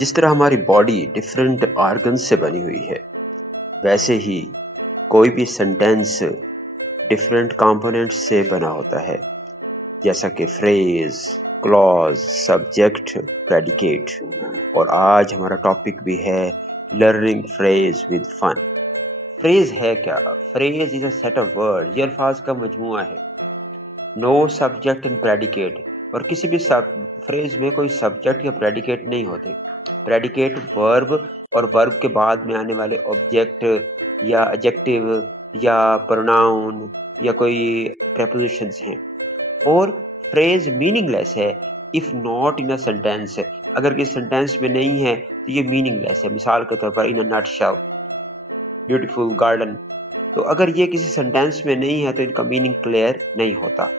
जिस तरह हमारी बॉडी डिफरेंट ऑर्गन से बनी हुई है, वैसे ही कोई भी सेंटेंस डिफरेंट कंपोनेंट्स से बना होता है, जैसा कि फ्रेज, क्लॉज, सब्जेक्ट, प्रेडिकेट। और आज हमारा टॉपिक भी है learning phrase with fun. Phrase है क्या? Phrase is a set of word, ये अल्फाज का मजमूआ है। नो सब्जेक्ट एंड प्रेडिकेट, और किसी भी फ्रेज में कोई सब्जेक्ट या प्रेडिकेट नहीं होते। प्रेडिकेट वर्ब और वर्ब के बाद में आने वाले ऑब्जेक्ट या एडजेक्टिव या प्रोनाउन या कोई प्रेपोजिशंस हैं। और फ्रेज मीनिंगलेस है if not in a sentence. अगर किसी सेंटेंस में नहीं है तो ये मीनिंगलेस है। मिसाल के तौर पर इन अ नटशेल, ब्यूटीफुल गार्डन। तो अगर ये किसी सेंटेंस में नहीं है तो इनका मीनिंग क्लियर नहीं होता।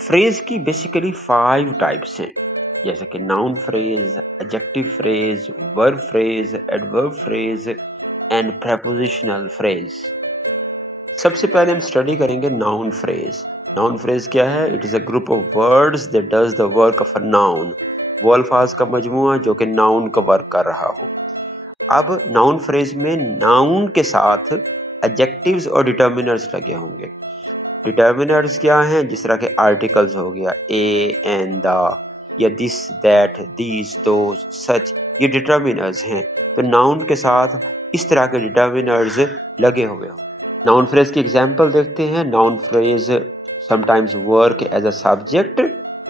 फ्रेज की बेसिकली 5 टाइप्स हैं, जैसे कि noun phrase, adjective phrase, verb phrase, adverb phrase and prepositional phrase. सबसे पहले हम स्टडी करेंगे नाउन फ्रेज। नाउन फ्रेज क्या है? It is a group of words that does the work of a noun. वो अल्फाज का मजमूआ जो कि नाउन का वर्क कर रहा हो। अब नाउन फ्रेज में नाउन के साथ एडजेक्टिव्स और डिटर्मिनर्स लगे होंगे। डिटर्मिनर्स क्या हैं? जिस तरह के आर्टिकल्स हो गया ए, एंड, द, या दिस, दैट, दीज, दोज, सच, ये डिटर्मिनर्स हैं। तो नाउन के साथ इस तरह के डिटर्मिनर्स लगे हुए हों। नाउन फ्रेज की एग्जांपल देखते हैं। Noun phrase sometimes work as a subject,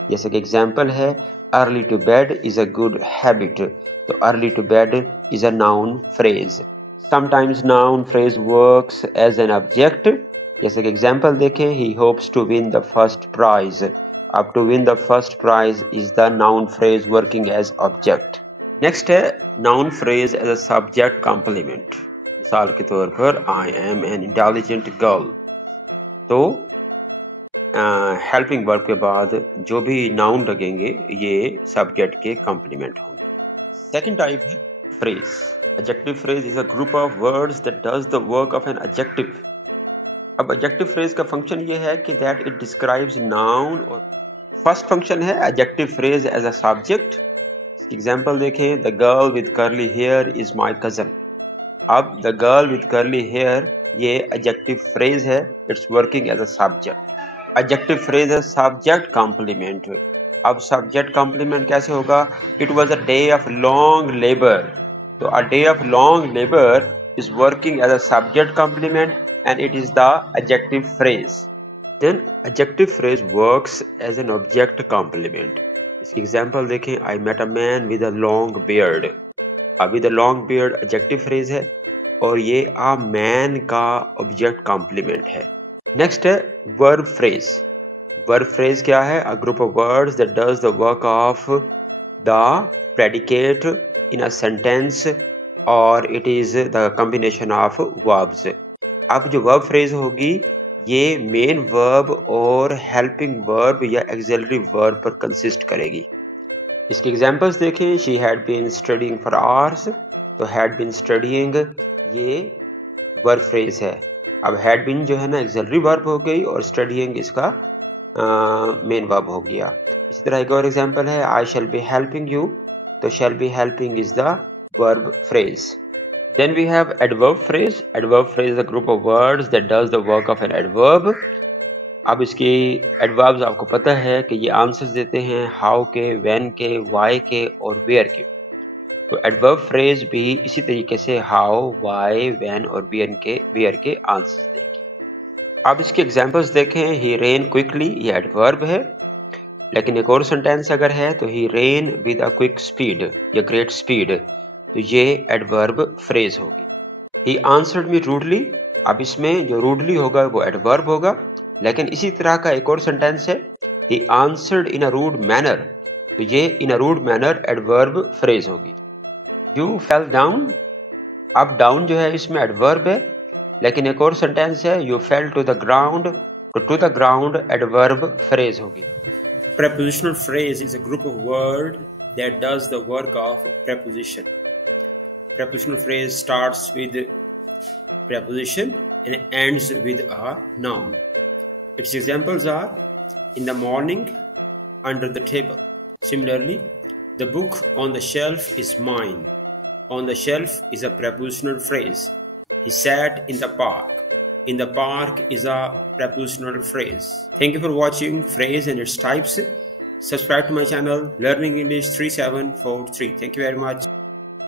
जैसे कि एग्जांपल है early to bed is a good habit. तो early to bed is a noun phrase. Sometimes noun phrase works as an object, जैसे कि example देखें he hopes to win the first prize. अब to win the first prize is the noun phrase working as object. Next है noun phrase as a subject complement. मिसाल के तौर पर I am an intelligent girl. तो helping verb के बाद जो भी नाउन लगेंगे ये सब्जेक्ट के कॉम्प्लीमेंट होंगे। सेकंड टाइप है phrase. Adjective phrase is a group of words that does the work of an adjective. अब एडजेक्टिव फ्रेज का फंक्शन ये है कि दैट इट डिस्क्राइब्स नाउन। और फर्स्ट फंक्शन है adjective phrase as a subject. Example देखें the girl with curly hair is my cousin. अब the girl with curly hair ये एडजेक्टिव फ्रेज है, it's working as a subject. Adjective phrase है subject complement. अब subject complement कैसे होगा? It was a day of long labour. तो a day of long labour is working as a subject complement and it is the adjective phrase. Then adjective phrase works as an object complement. इसकी example देखें I met a man with a long beard. अब with a long beard adjective phrase है और ये a man का object complement है। Next है verb phrase. Verb phrase क्या है? A group of words that does the work of the predicate in a sentence or it is the combination of verbs. अब जो वर्ब फ्रेज होगी ये main verb और helping verb या auxiliary verb पर consist करेगी। इसके एग्जांपल्स देखें she had been studying for hours. तो हैड बीन स्टडीइंग ये वर्ब फ्रेज है। अब हैड बीन जो है ना एक्सिलरी वर्ब हो गई और स्टडीइंग इसका मेन वर्ब हो गया। इसी तरह एक और एग्जांपल है आई शैल बी हेल्पिंग यू। तो shall be helping is the verb phrase. Then we have adverb phrase. Adverb phrase is a group of words that does the work of an adverb. अब इसकी adverbs आपको पता है कि ये answers देते हैं how के, when के, why के और where के। तो adverb phrase भी इसी तरीके से how, why, when और where के आंसर्स देगी। अब इसके एग्जांपल्स देखें he ran quickly, ये adverb है। लेकिन एक और सेंटेंस अगर है तो he ran with a quick speed या great speed, तो ये एडवर्ब फ्रेज होगी। He answered me rudely। अब इसमें जो रूडली होगा वो एडवर्ब होगा। लेकिन इसी तरह का एक और सेंटेंस है He answered in a rude manner। तो ये in a rude manner adverb phrase होगी। You fell down। अब डाउन जो है इसमें एडवर्ब है। लेकिन एक और सेंटेंस है You fell to the ground। तो to the ground adverb phrase होगी। Prepositional phrase is a group of words that does the work of preposition. Prepositional phrase starts with preposition and ends with a noun. Its examples are in the morning, under the table. Similarly, The book on the shelf is mine. On the shelf is a prepositional phrase. He sat in the park. In the park is a prepositional phrase. Thank you for watching Phrase and its types. Subscribe to my channel Learning English 3743. Thank you very much.